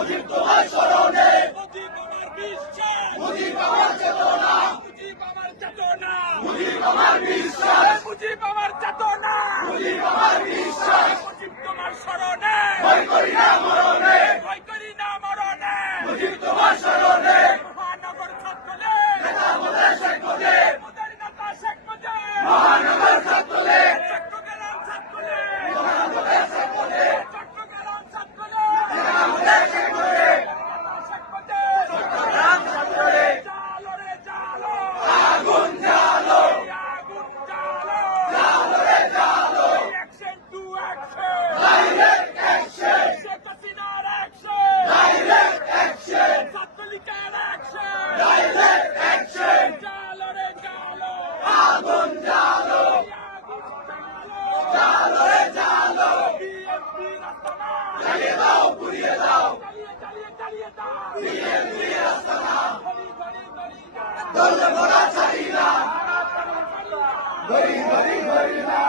মুজিব তোমার স্মরণে। মুজিব আমার বিশ্বাস। মুজিব আমার চেতনা। মুজিব আমার চেতনা। মুজিব আমার বিশ্বাস। মুজিব আমার চেতনা। মুজিব আমার বিশ্বাস। মুজিব তোমার স্মরণে। ভয় করি না মরণে। চালিয়ে দাও, পুড়িয়ে দাও। ফিরিয়ে ফিরিয়ে রাস্তা না দলে ভরা চাই না গরিব গরিব গরিব না